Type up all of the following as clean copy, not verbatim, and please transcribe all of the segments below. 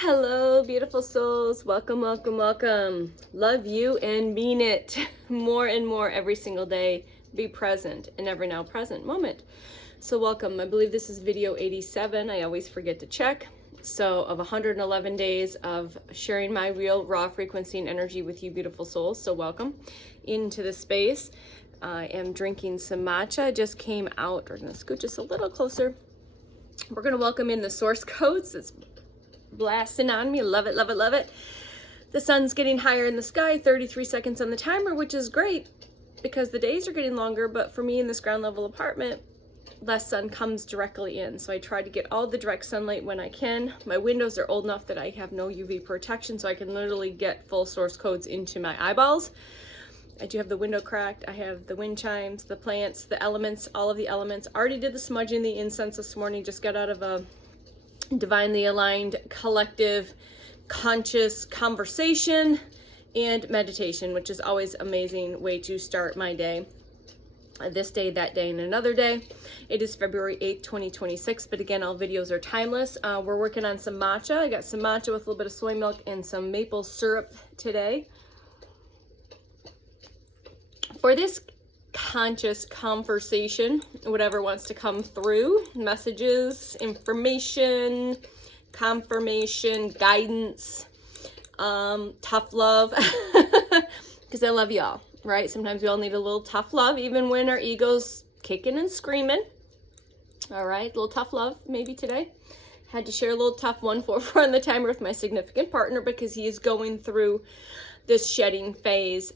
Hello, beautiful souls. Welcome, welcome, welcome. Love you and mean it more and more every single day. Be present in every now present moment. So welcome. I believe this is video 87. I always forget to check. So of 111 days of sharing my real raw frequency and energy with you beautiful souls. So welcome into the space. I am drinking some matcha. Just came out. We're going to scoot just a little closer. We're going to welcome in the source codes. It's blasting on me. Love it, love it, love it. The sun's getting higher in the sky, 33 seconds on the timer, which is great because the days are getting longer, but for me in this ground level apartment, less sun comes directly in. So I try to get all the direct sunlight when I can. My windows are old enough that I have no UV protection, so I can literally get full source codes into my eyeballs. I do have the window cracked. I have the wind chimes, the plants, the elements, all of the elements. Already did the smudging, the incense this morning. Just got out of a divinely aligned, collective, conscious conversation and meditation, which is always an amazing way to start my day. This day, that day, and another day. It is February 8th, 2026, but again, all videos are timeless. We're working on some matcha. I got some matcha with a little bit of soy milk and some maple syrup today. For this conscious conversation, whatever wants to come through, messages, information, confirmation, guidance, tough love, because I love y'all, right? Sometimes we all need a little tough love, even when our ego's kicking and screaming. All right, a little tough love maybe today. Had to share a little tough 144 on the timer with my significant partner because he is going through this shedding phase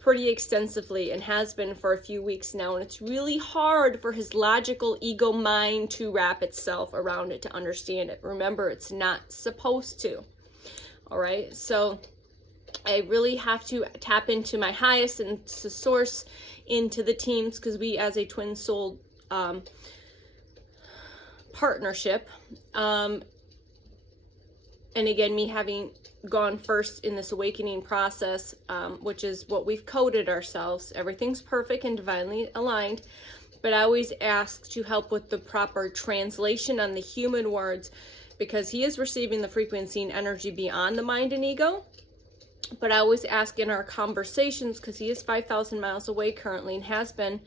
pretty extensively and has been for a few weeks now, and it's really hard for his logical ego mind to wrap itself around it, to understand it. Remember, it's not supposed to. All right, so I really have to tap into my highest and to source into the teams, because we as a twin soul partnership, and again, me having gone first in this awakening process, which is what we've coded ourselves. Everything's perfect and divinely aligned, but I always ask to help with the proper translation on the human words, because he is receiving the frequency and energy beyond the mind and ego. But I always ask in our conversations, because he is 5,000 miles away currently and has been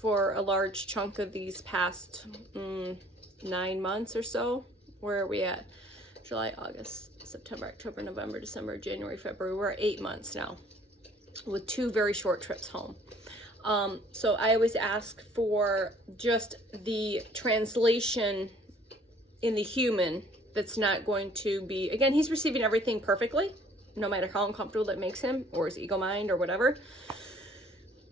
for a large chunk of these past 9 months or so. Where are we at? July, August, September, October, November, December, January, February. We're at 8 months now with 2 very short trips home. So I always ask for just the translation in the human that's not going to be, again, he's receiving everything perfectly, no matter how uncomfortable that makes him or his ego mind or whatever.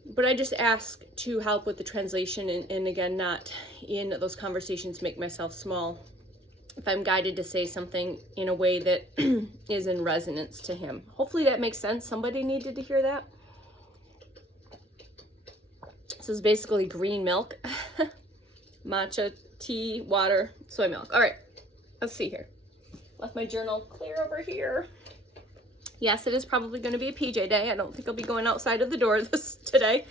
But I just ask to help with the translation and again, not in those conversations make myself small. If I'm guided to say something in a way that is in resonance to him. Hopefully that makes sense. Somebody needed to hear that. This is basically green milk, matcha, tea, water, soy milk. All right, let's see here. Left my journal clear over here. Yes, it is probably going to be a PJ day. I don't think I'll be going outside of the door today.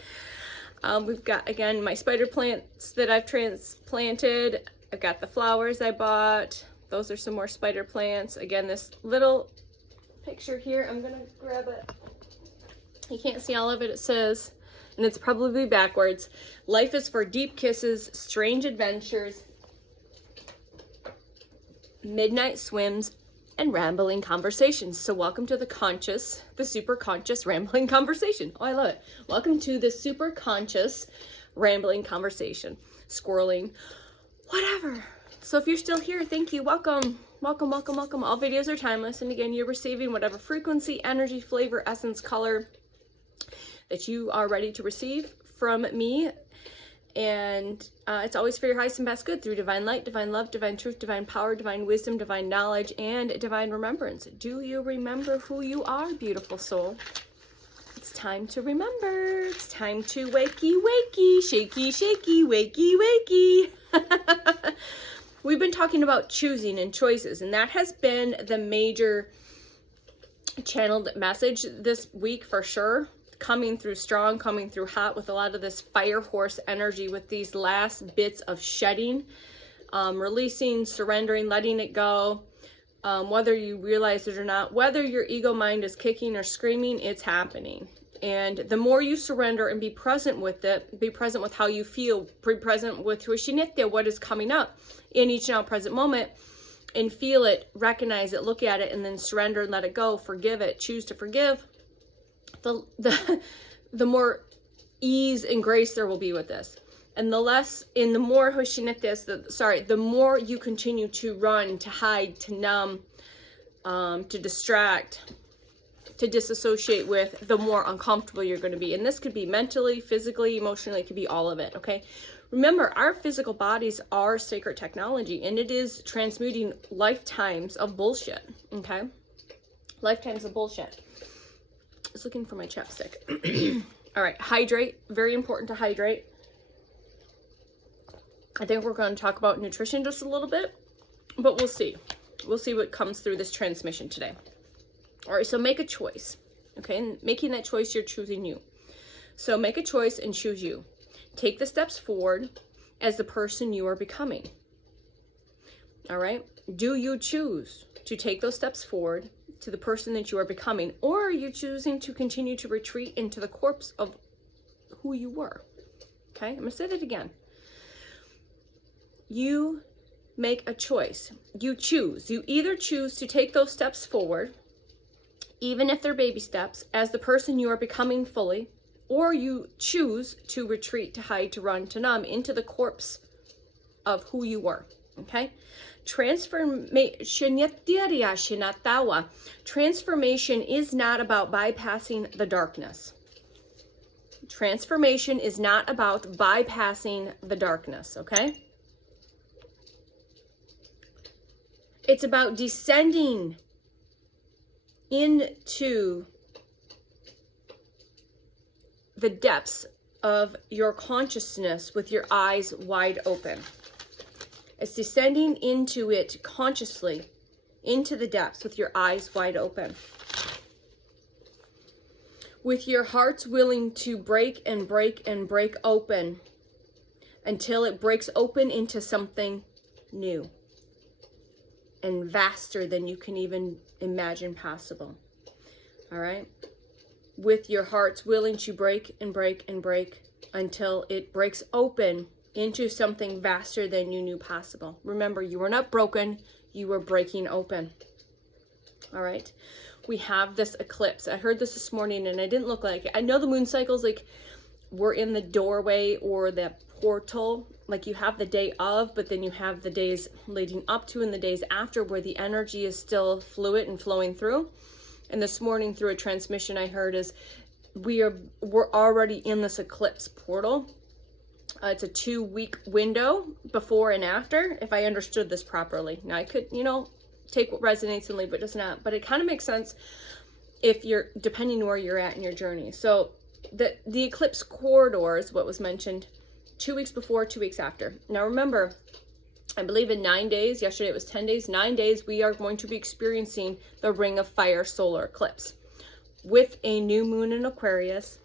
We've got, again, my spider plants that I've transplanted. I've got the flowers I bought. Those are some more spider plants. Again, this little picture here, I'm gonna grab it. You can't see all of it. It says, and it's probably backwards, life is for deep kisses, strange adventures, midnight swims, and rambling conversations. So welcome to the conscious, the super conscious rambling conversation. Oh, I love it. Welcome to the super conscious rambling conversation. Squirreling, whatever. So if you're still here, thank you. Welcome, welcome, welcome, welcome. All videos are timeless. And again, you're receiving whatever frequency, energy, flavor, essence, color that you are ready to receive from me. And it's always for your highest and best good through divine light, divine love, divine truth, divine power, divine wisdom, divine knowledge, and divine remembrance. Do you remember who you are, beautiful soul? It's time to remember. It's time to wakey, wakey, shaky, shaky, wakey, wakey. We've been talking about choosing and choices, and that has been the major channeled message this week for sure. Coming through strong, coming through hot with a lot of this fire horse energy with these last bits of shedding, releasing, surrendering, letting it go, whether you realize it or not, whether your ego mind is kicking or screaming, it's happening. And the more you surrender and be present with it, be present with how you feel, be present with what is coming up in each now present moment, and feel it, recognize it, look at it, and then surrender and let it go, forgive it, choose to forgive, the more ease and grace there will be with this. And the more the more you continue to run, to hide, to numb, to distract, to disassociate with, the more uncomfortable you're going to be. And this could be mentally, physically, emotionally, it could be all of it, okay? Remember, our physical bodies are sacred technology, and it is transmuting lifetimes of bullshit, okay? Lifetimes of bullshit. I was looking for my chapstick. All right, hydrate. Very important to hydrate. I think we're going to talk about nutrition just a little bit, but we'll see. We'll see what comes through this transmission today. All right, so make a choice, okay? And making that choice, you're choosing you. So make a choice and choose you. Take the steps forward as the person you are becoming. All right? Do you choose to take those steps forward to the person that you are becoming, or are you choosing to continue to retreat into the corpse of who you were? Okay, I'm going to say that again. You make a choice. You choose. You either choose to take those steps forward, even if they're baby steps, as the person you are becoming fully, or you choose to retreat, to hide, to run, to numb into the corpse of who you were. Okay? Transformation is not about bypassing the darkness. Transformation is not about bypassing the darkness, okay? It's about descending into the depths of your consciousness with your eyes wide open. It's descending into it consciously, into the depths with your eyes wide open. With your hearts willing to break and break and break open until it breaks open into something new and vaster than you can even imagine possible. All right? With your hearts willing to break and break and break until it breaks open into something vaster than you knew possible. Remember, you were not broken, you were breaking open. All right? We have this eclipse. I heard this morning and I didn't look like it. I know the moon cycles, like, we're in the doorway or the portal. Like, you have the day of, but then you have the days leading up to and the days after where the energy is still fluid and flowing through. And this morning through a transmission I heard is we're already in this eclipse portal. It's a 2-week window before and after, if I understood this properly. Now I could, take what resonates and leave what does not, but it kind of makes sense if you're, depending where you're at in your journey. So the eclipse corridor is what was mentioned 2 weeks before, 2 weeks after. Now remember, I believe in 9 days, yesterday it was 10 days, 9 days, we are going to be experiencing the Ring of Fire solar eclipse with a new moon in Aquarius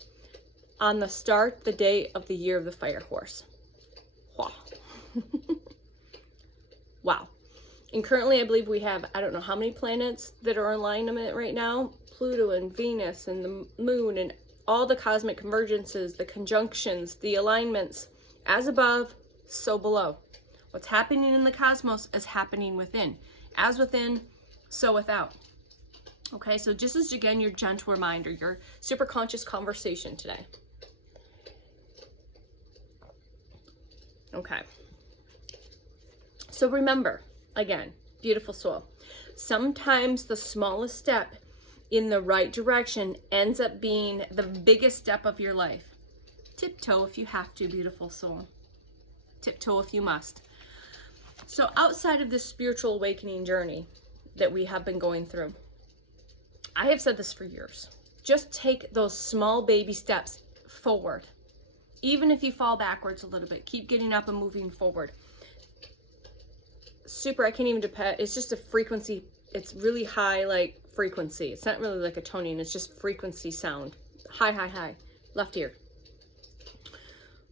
on the day of the year of the fire horse. Wow. Wow. And currently I believe we have, I don't know how many planets that are in alignment right now, Pluto and Venus and the moon and all the cosmic convergences, the conjunctions, the alignments, as above, so below. What's happening in the cosmos is happening within. As within, so without. Okay, so just as, again, your gentle reminder, your super conscious conversation today. Okay. So remember, again, beautiful soul, sometimes the smallest step in the right direction ends up being the biggest step of your life. Tiptoe if you have to, beautiful soul. Tiptoe if you must. So outside of this spiritual awakening journey that we have been going through, I have said this for years. Just take those small baby steps forward. Even if you fall backwards a little bit, keep getting up and moving forward. I can't even depend. It's just a frequency. It's really high, like, frequency. It's not really like a toning. It's just frequency sound. High, high, high. Left ear.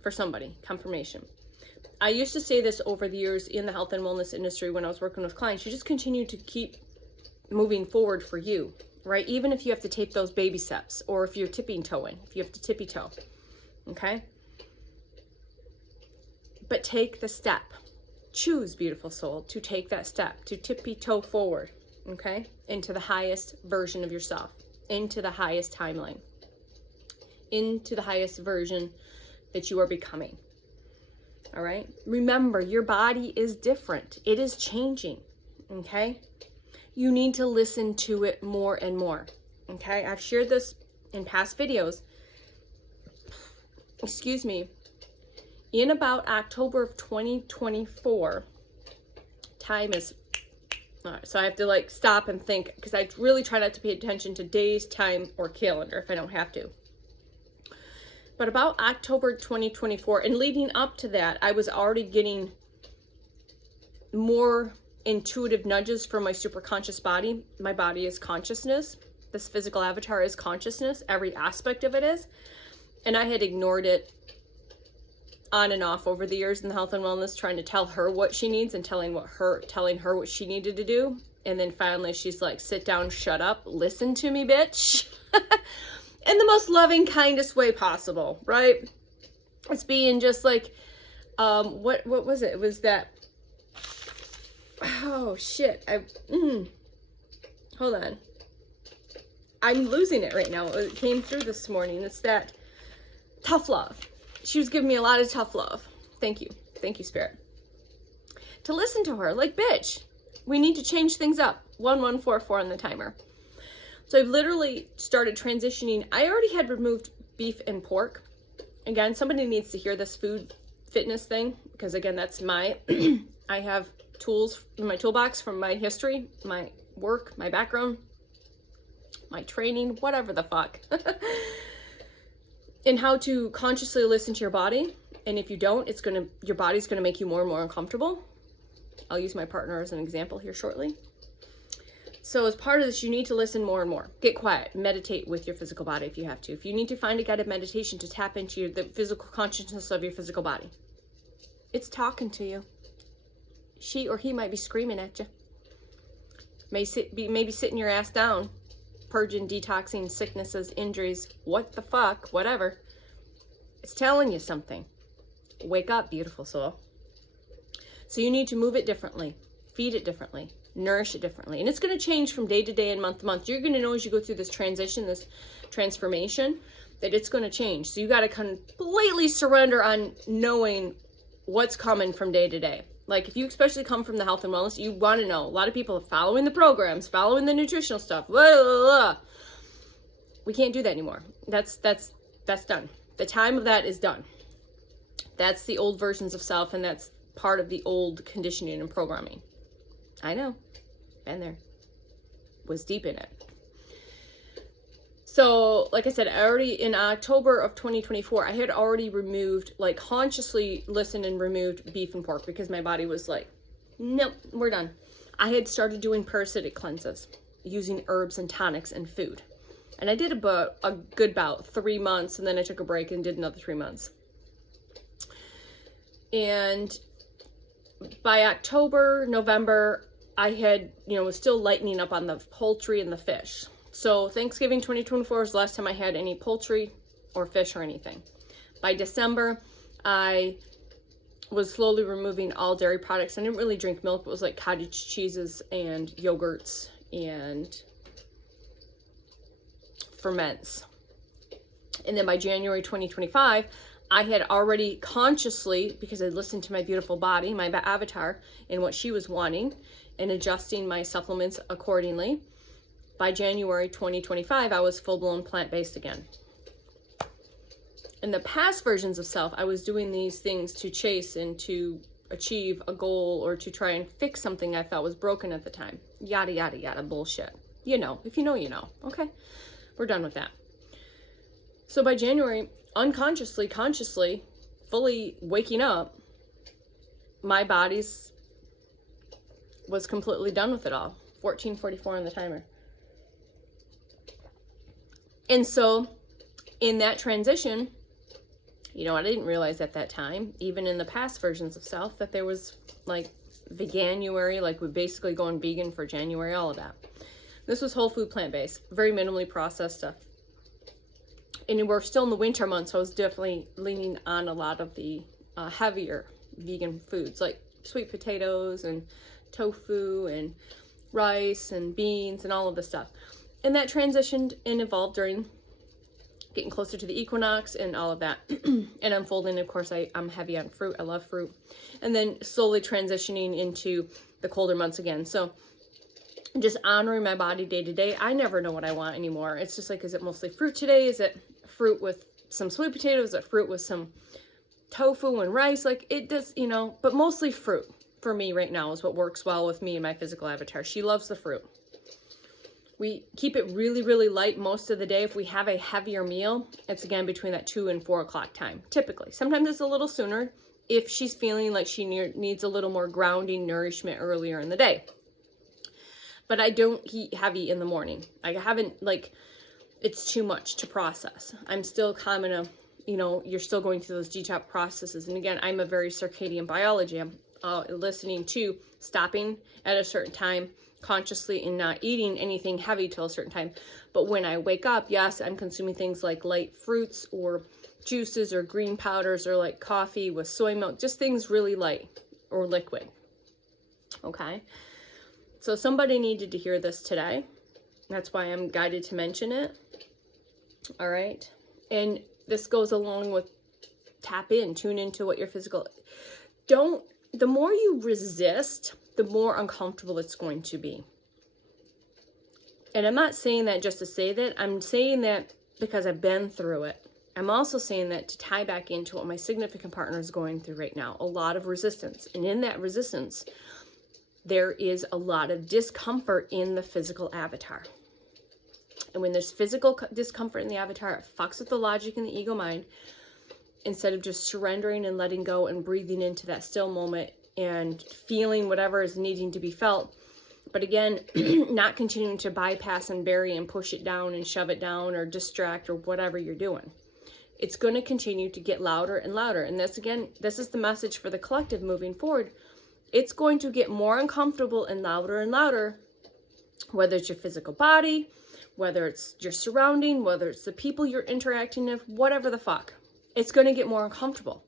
For somebody. Confirmation. I used to say this over the years in the health and wellness industry when I was working with clients. You just continue to keep moving forward for you, right? Even if you have to take those baby steps, or if you're tipping toeing, if you have to tippy toe, okay? But take the step. Choose, beautiful soul, to take that step, to tippy toe forward, okay? Into the highest version of yourself, into the highest timeline, into the highest version that you are becoming. All right? Remember, your body is different. It is changing, okay? You need to listen to it more and more, okay? I've shared this in past videos. Excuse me. In about October of 2024, time is, so I have to like stop and think, because I really try not to pay attention to days, time, or calendar if I don't have to. But about October 2024, and leading up to that, I was already getting more intuitive nudges from my superconscious body. My body is consciousness. This physical avatar is consciousness. Every aspect of it is. And I had ignored it on and off over the years in the health and wellness, trying to tell her what she needs and telling her what she needed to do. And then finally she's like, sit down, shut up, listen to me, bitch. In the most loving, kindest way possible, right? It's being just like, what was it? It was that, oh shit, hold on. I'm losing it right now. It came through this morning. It's that tough love. She was giving me a lot of tough love. Thank you. Thank you, Spirit. To listen to her, like, bitch, we need to change things up. 1144 on the timer. So I've literally started transitioning. I already had removed beef and pork. Again, somebody needs to hear this food fitness thing, because again, that's my, I have tools in my toolbox from my history, my work, my background, my training, whatever the fuck. And how to consciously listen to your body. And if you don't, your body's gonna make you more and more uncomfortable. I'll use my partner as an example here shortly. So as part of this, you need to listen more and more. Get quiet, meditate with your physical body if you have to. If you need to find a guided meditation to tap into the physical consciousness of your physical body. It's talking to you. She or he might be screaming at you. Maybe sitting your ass down, purging, detoxing, sicknesses, injuries, what the fuck, whatever. It's telling you something. Wake up, beautiful soul. So you need to move it differently, feed it differently, nourish it differently. And it's going to change from day to day and month to month. You're going to know as you go through this transition, this transformation, that it's going to change. So you got to completely surrender on knowing what's coming from day to day. Like if you especially come from the health and wellness, you want to know. A lot of people are following the programs, following the nutritional stuff. Blah, blah, blah. We can't do that anymore. That's done. The time of that is done. That's the old versions of self, and that's part of the old conditioning and programming. I know. Been there. Was deep in it. So, like I said, in October of 2024, I had already removed, like consciously listened and removed beef and pork because my body was like, nope, we're done. I had started doing parasitic cleanses using herbs and tonics and food. And I did a good 3 months, and then I took a break and did another 3 months. And by October, November, I had, was still lightening up on the poultry and the fish. So Thanksgiving 2024 was the last time I had any poultry or fish or anything. By December, I was slowly removing all dairy products. I didn't really drink milk. It was like cottage cheeses and yogurts and ferments. And then by January 2025, I had already consciously, because I listened to my beautiful body, my avatar, and what she was wanting, and adjusting my supplements accordingly. By January 2025, I was full-blown plant-based again. In the past versions of self, I was doing these things to chase and to achieve a goal or to try and fix something I thought was broken at the time. Yada, yada, yada, bullshit. You know, if you know, you know. Okay, we're done with that. So by January, unconsciously, consciously, fully waking up, my body's was completely done with it all. 14:44 on the timer. And so in that transition, I didn't realize at that time, even in the past versions of self, that there was like veganuary, like we're basically going vegan for January, all of that. This was whole food, plant-based, very minimally processed stuff. And we're still in the winter months, so I was definitely leaning on a lot of the heavier vegan foods, like sweet potatoes and tofu and rice and beans and all of this stuff. And that transitioned and evolved during getting closer to the equinox and all of that. And unfolding, of course, I'm heavy on fruit. I love fruit. And then slowly transitioning into the colder months again. So just honoring my body day to day. I never know what I want anymore. It's just like, is it mostly fruit today? Is it fruit with some sweet potatoes? Is it fruit with some tofu and rice? Like, it does, you know, but mostly fruit for me right now is what works well with me and my physical avatar. She loves the fruit. We keep it really, really light most of the day. If we have a heavier meal, it's again between that 2 and 4 o'clock time, typically. Sometimes it's a little sooner if she's feeling like she needs a little more grounding nourishment earlier in the day. But I don't eat heavy in the morning. I haven't, like, it's too much to process. I'm still kind of, you know, you're still going through those detox processes. And again, I'm a very circadian biology. I'm listening to stopping at a certain time consciously and not eating anything heavy till a certain time. But when I wake up, yes, I'm consuming things like light fruits or juices or green powders or like coffee with soy milk, just things really light or liquid. Okay. So somebody needed to hear this today. That's why I'm guided to mention it. All right. And this goes along with tune into what your physical, the more you resist, the more uncomfortable it's going to be. And I'm not saying that just to say that. I'm saying that because I've been through it. I'm also saying that to tie back into what my significant partner is going through right now. A lot of resistance. And in that resistance, there is a lot of discomfort in the physical avatar. And when there's physical discomfort in the avatar, it fucks with the logic and the ego mind. Instead of just surrendering and letting go and breathing into that still moment and feeling whatever is needing to be felt. But again, not continuing to bypass and bury and push it down and shove it down or distract or whatever you're doing. It's going to continue to get louder and louder. And this, again, this is the message for the collective moving forward. It's going to get more uncomfortable and louder, whether it's your physical body, whether it's your surrounding, whether it's the people you're interacting with, whatever the fuck. It's going to get more uncomfortable.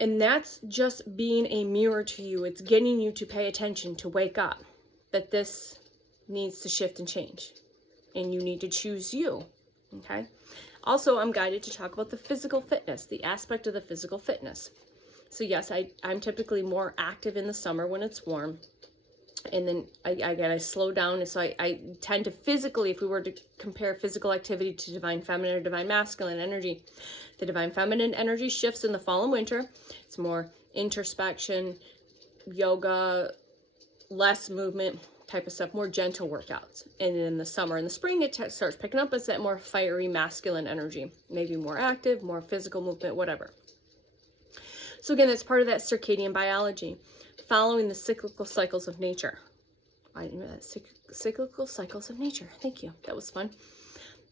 And that's just being a mirror to you. It's getting you to pay attention, to wake up, that this needs to shift and change. And you need to choose you. Okay? Also, I'm guided to talk about the physical fitness, the aspect of the physical fitness. So yes, I'm typically more active in the summer when it's warm. And then I slow down. And so I tend to physically, if we were to compare physical activity to divine feminine or divine masculine energy, the divine feminine energy shifts in the fall and winter. It's more introspection, yoga, less movement type of stuff, more gentle workouts. And in the summer and the spring, it starts picking up as that more fiery masculine energy, maybe more active, more physical movement, whatever. So again, that's part of that circadian biology, following the cyclical cycles of nature. I didn't know that. Cyclical cycles of nature. Thank you. That was fun.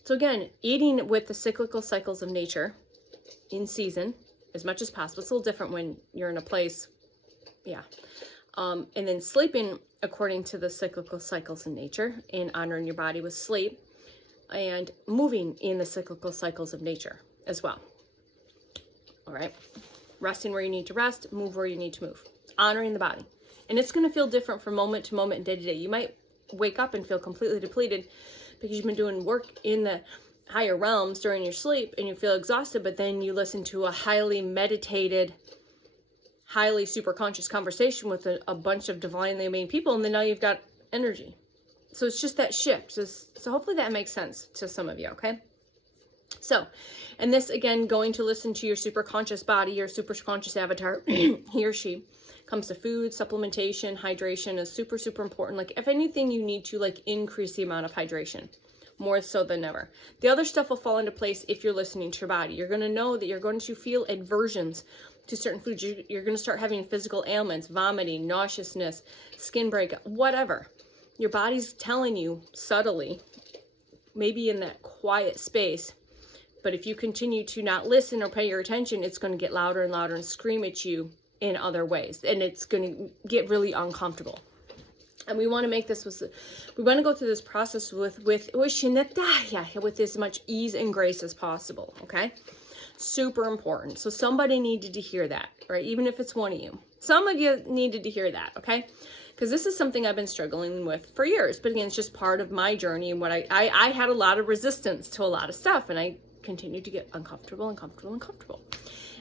So again, eating with the cyclical cycles of nature in season as much as possible. It's a little different when you're in a place. Yeah. And then sleeping according to the cyclical cycles of nature and honoring your body with sleep and moving in the cyclical cycles of nature as well. All right. Resting where you need to rest, move where you need to move. Honoring the body. And it's going to feel different from moment to moment and day to day. You might wake up and feel completely depleted because you've been doing work in the higher realms during your sleep and you feel exhausted, but then you listen to a highly meditated, highly super conscious conversation with a bunch of divinely made people, and then now you've got energy. So it's just that shift. So hopefully that makes sense to some of you, okay? So, and this again, going to listen to your super conscious body, your super conscious avatar, he or she, comes to food, supplementation, hydration is super, super important. Like if anything, you need to like increase the amount of hydration more so than ever. The other stuff will fall into place if you're listening to your body. You're going to know that you're going to feel aversions to certain foods. You're going to start having physical ailments, vomiting, nauseousness, skin breakup, whatever. Your body's telling you subtly, maybe in that quiet space. But if you continue to not listen or pay your attention, it's going to get louder and louder and scream at you in other ways. And it's going to get really uncomfortable. And we want to make this, we want to go through this process with as much ease and grace as possible, okay? Super important. So somebody needed to hear that, right? Even if it's one of you. Some of you needed to hear that, okay? Because this is something I've been struggling with for years. But again, it's just part of my journey and what I had a lot of resistance to a lot of stuff, and I continued to get uncomfortable.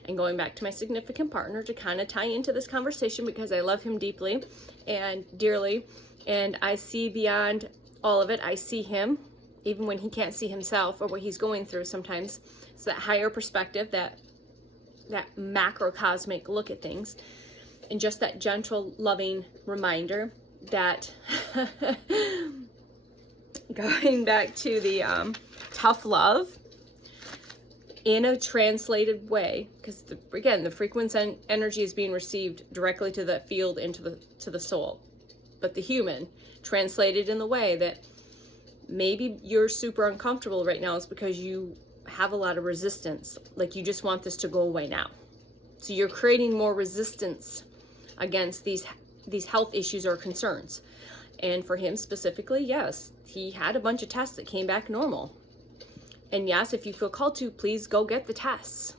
And going back to my significant partner to kind of tie into this conversation, because I love him deeply and dearly, and I see beyond all of it. I see him, even when he can't see himself or what he's going through sometimes. It's that higher perspective, that macrocosmic look at things, and just that gentle, loving reminder that going back to the tough love, in a translated way, because again, the frequency energy is being received directly to the field, into the soul, but the human translated in the way that maybe you're super uncomfortable right now is because you have a lot of resistance, like you just want this to go away now. So you're creating more resistance against these health issues or concerns. And for him specifically, yes, he had a bunch of tests that came back normal. And yes, if you feel called to, please go get the tests.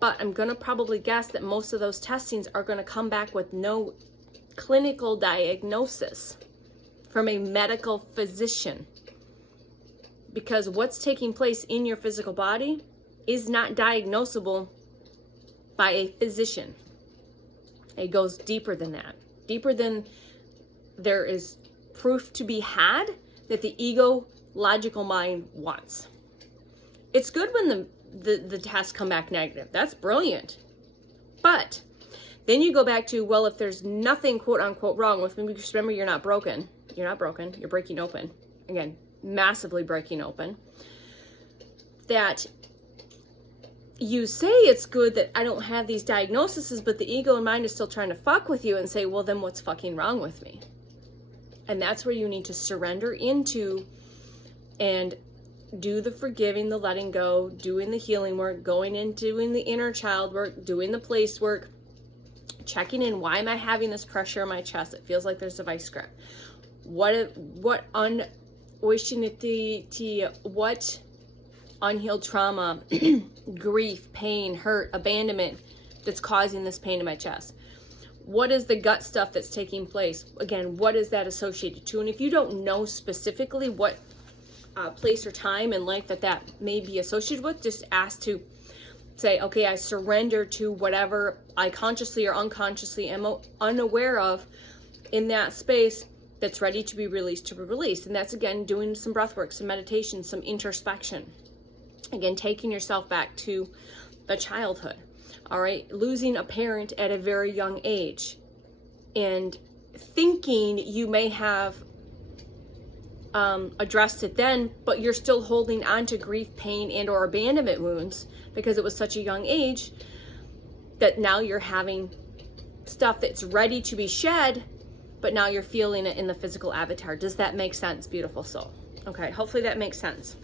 But I'm going to probably guess that most of those testings are going to come back with no clinical diagnosis from a medical physician. Because what's taking place in your physical body is not diagnosable by a physician. It goes deeper than that. Deeper than there is proof to be had that the ego logical mind wants. It's good when the tests come back negative. That's brilliant. But then you go back to, well, if there's nothing quote unquote wrong with me, because remember, you're not broken. You're not broken. You're breaking open. Again, massively breaking open. That you say it's good that I don't have these diagnoses, but the ego and mind is still trying to fuck with you and say, well, then what's fucking wrong with me? And that's where you need to surrender into and do the forgiving, the letting go, doing the healing work, going in, doing the inner child work, doing the place work, checking in. Why am I having this pressure in my chest? It feels like there's a vice grip. What unhealed trauma, grief, pain, hurt, abandonment that's causing this pain in my chest? What is the gut stuff that's taking place? Again, what is that associated to? And if you don't know specifically what place or time in life that may be associated with, just ask to say, okay, I surrender to whatever I consciously or unconsciously am unaware of in that space that's ready to be released, And that's, again, doing some breath work, some meditation, some introspection. Again, taking yourself back to the childhood. All right, losing a parent at a very young age and thinking you may have addressed it then, but you're still holding on to grief, pain, and or abandonment wounds because it was such a young age that now you're having stuff that's ready to be shed, but now you're feeling it in the physical avatar. Does that make sense, beautiful soul? Okay, hopefully that makes sense.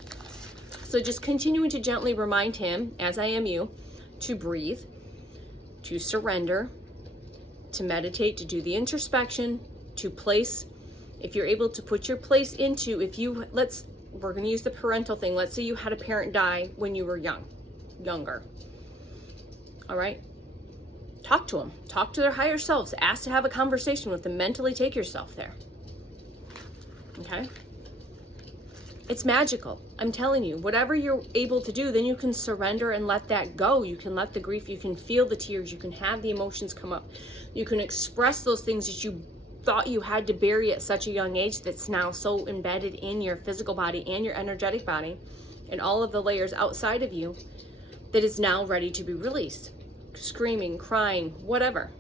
So just continuing to gently remind him, as I am you, to breathe, to surrender, to meditate, to do the introspection, to place, if you're able to put your place into, we're going to use the parental thing. Let's say you had a parent die when you were younger. All right. Talk to them. Talk to their higher selves. Ask to have a conversation with them. Mentally take yourself there. Okay. It's magical. I'm telling you, whatever you're able to do, then you can surrender and let that go. You can let the grief, you can feel the tears, you can have the emotions come up. You can express those things that you thought you had to bury at such a young age that's now so embedded in your physical body and your energetic body and all of the layers outside of you that is now ready to be released. Screaming, crying, whatever.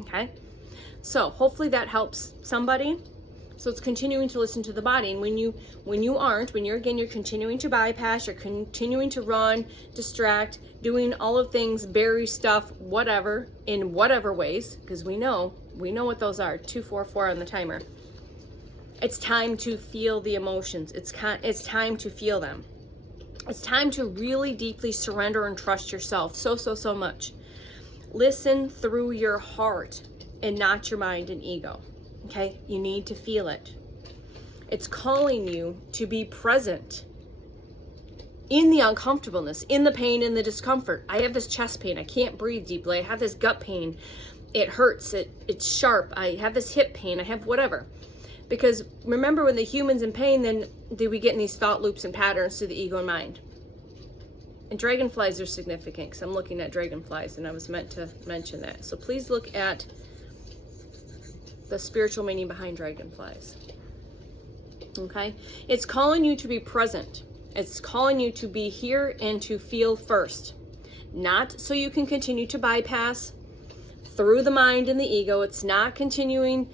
Okay? So hopefully that helps somebody. So it's continuing to listen to the body. And when you're continuing to bypass, you're continuing to run, distract, doing all of things, bury stuff, whatever, in whatever ways, because we know what those are, 244 on the timer. It's time to feel the emotions. It's time to feel them. It's time to really deeply surrender and trust yourself so much. Listen through your heart. and not your mind and ego. Okay? You need to feel it. It's calling you to be present in the uncomfortableness, in the pain, in the discomfort. I have this chest pain. I can't breathe deeply. I have this gut pain. It hurts. It's sharp. I have this hip pain. I have whatever. Because remember, when the human's in pain, then do we get in these thought loops and patterns through the ego and mind? And dragonflies are significant because I'm looking at dragonflies and I was meant to mention that. So please look at the spiritual meaning behind dragonflies. Okay? It's calling you to be present. It's calling you to be here and to feel first. Not so you can continue to bypass through the mind and the ego. It's not continuing.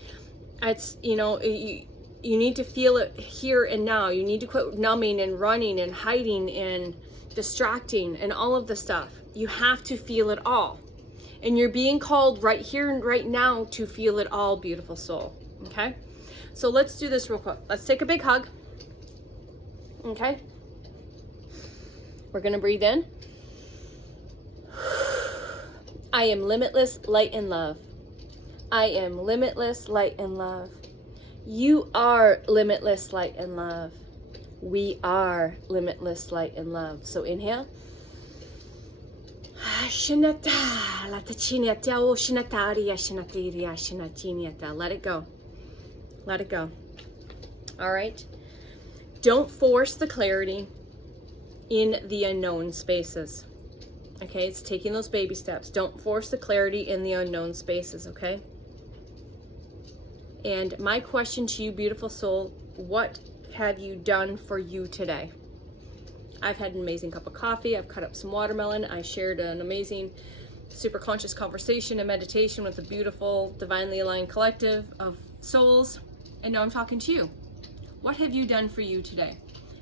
It's, you know, you need to feel it here and now. You need to quit numbing and running and hiding and distracting and all of the stuff. You have to feel it all. And you're being called right here and right now to feel it all, beautiful soul. Okay? So let's do this real quick. Let's take a big hug. Okay? We're going to breathe in. I am limitless light and love. I am limitless light and love. You are limitless light and love. We are limitless light and love. So inhale. Let it go. Let it go. All right. Don't force the clarity in the unknown spaces. Okay, it's taking those baby steps. Don't force the clarity in the unknown spaces, okay? And my question to you, beautiful soul, what have you done for you today? I've had an amazing cup of coffee. I've cut up some watermelon. I shared an amazing super conscious conversation and meditation with a beautiful, divinely aligned collective of souls. And now I'm talking to you. What have you done for you today?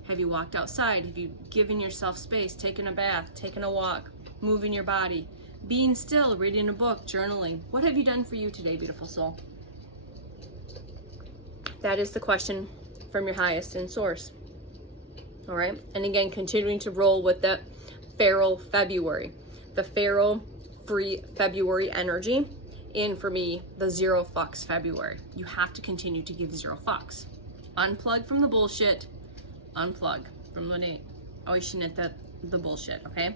Have you walked outside? Have you given yourself space, taken a bath, taken a walk, moving your body, being still, reading a book, journaling? What have you done for you today, beautiful soul? That is the question from your highest in source. All right. And again, continuing to roll with that feral February, the feral free February energy. In for me, the zero fucks February. You have to continue to give zero fucks. Unplug from the bullshit. Unplug from the bullshit, okay?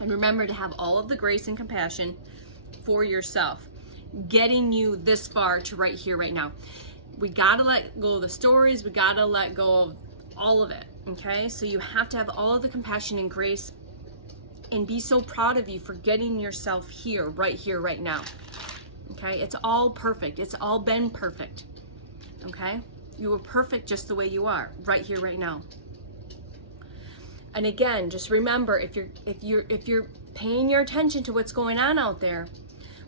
And remember to have all of the grace and compassion for yourself, getting you this far to right here, right now. We gotta let go of the stories. We gotta let go of all of it, okay? So you have to have all of the compassion and grace and be so proud of you for getting yourself here, right now, okay? It's all perfect. It's all been perfect, okay? You were perfect just the way you are, right here, right now. And again, just remember, if you're paying your attention to what's going on out there,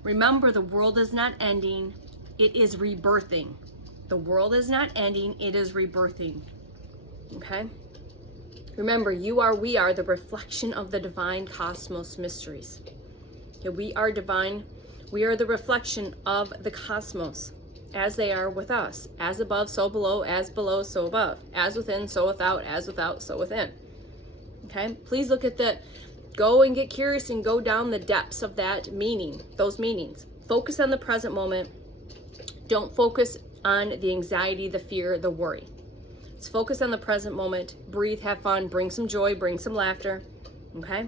remember the world is not ending, it is rebirthing. The world is not ending, it is rebirthing. Okay? Remember, we are the reflection of the divine cosmos mysteries. Okay, we are divine. We are the reflection of the cosmos as they are with us. As above, so below. As below, so above. As within, so without. As without, so within. Okay? Please look at go and get curious and go down the depths of that meaning, those meanings. Focus on the present moment. Don't focus on the anxiety, the fear, the worry. Let's focus on the present moment. Breathe, have fun, bring some joy, bring some laughter. Okay?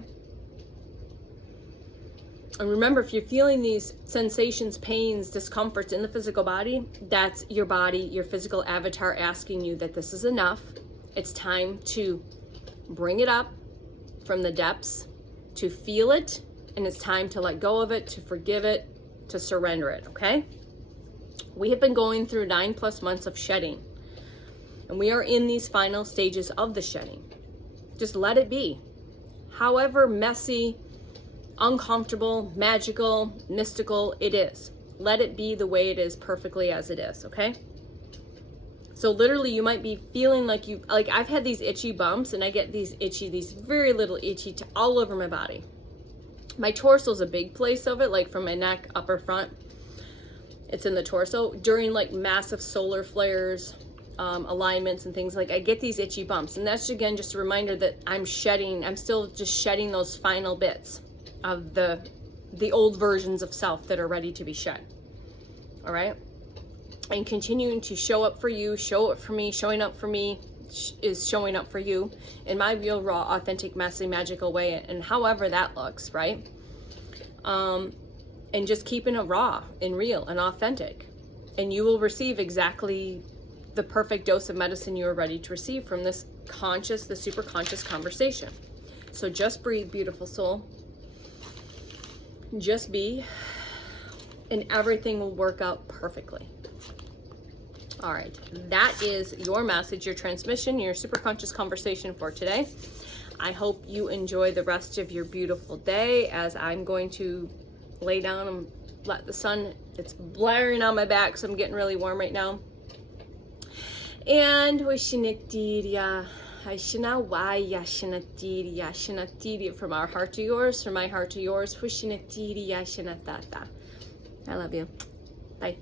And remember, if you're feeling these sensations, pains, discomforts in the physical body, that's your body, your physical avatar asking you that this is enough. It's time to bring it up from the depths, to feel it, and it's time to let go of it, to forgive it, to surrender it, okay? We have been going through 9+ months of shedding, and we are in these final stages of the shedding. Just let it be. However messy, uncomfortable, magical, mystical it is. Let it be the way it is, perfectly as it is, okay? So literally you might be feeling like I've had these itchy bumps, and I get these very little itchy all over my body. My torso is a big place of it, like from my neck, upper front. It's in the torso. During like massive solar flares, alignments and things, like I get these itchy bumps. And that's again just a reminder that I'm still just shedding those final bits of the old versions of self that are ready to be shed. all right? And continuing to show up for you, show up for me, showing up for me is showing up for you in my real, raw, authentic, messy, magical way, and however that looks, right? And just keeping it raw and real and authentic. And you will receive exactly the perfect dose of medicine you are ready to receive from this conscious, the super conscious conversation. So just breathe, beautiful soul. Just be, and everything will work out perfectly. All right, that is your message, your transmission, your super conscious conversation for today. I hope you enjoy the rest of your beautiful day as I'm going to lay down and let the sun, it's blaring on my back, so I'm getting really warm right now. And from our heart to yours, from my heart to yours. I love you. Bye.